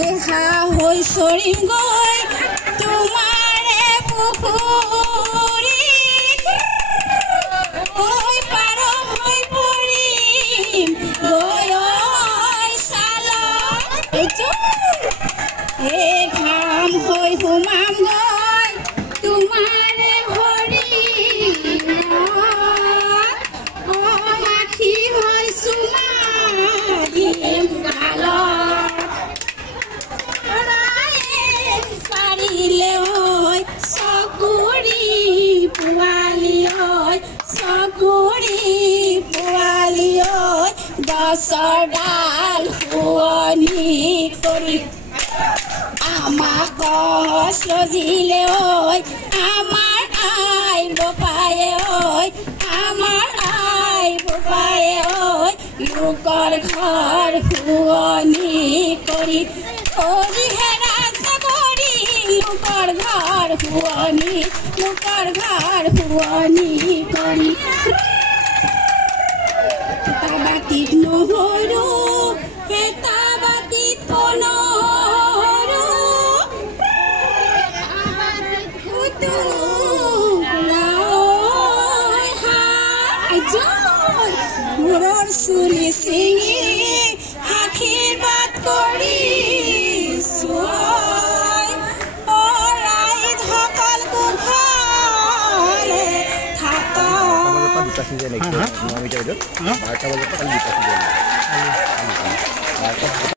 এহা হৈ চৰিম গৈ তোমাৰে পুখুৰী ঐ পাৰ হৈ পৰিম গৈ চালা এই ঘাম হৈ সোমাম গৈ তোমাৰে হৰি মাখি হৈ চুমাৰিম গালত পাৰিলে ঐ চকুৰি পোৱালি ঐ চকুৰি পোৱালি ঐ গছৰ ডাল শুৱনি কৰি আমাক গছ লজিলে ঐ আমাৰ আই বোপায়ে ঐ আমাৰ আই বোপায়ে ঐ লোকৰ ঘৰ শুৱনি কৰি হেৰা চাকৰি লোকৰ ঘৰ শুৱনি কৰি বাতিত নহৰু এটা বাতিত পনৰু মূৰৰ চুলি চিঙি আশীৰ্বাদ কৰিছো ৰাইজ সকল কুশলে থাকক।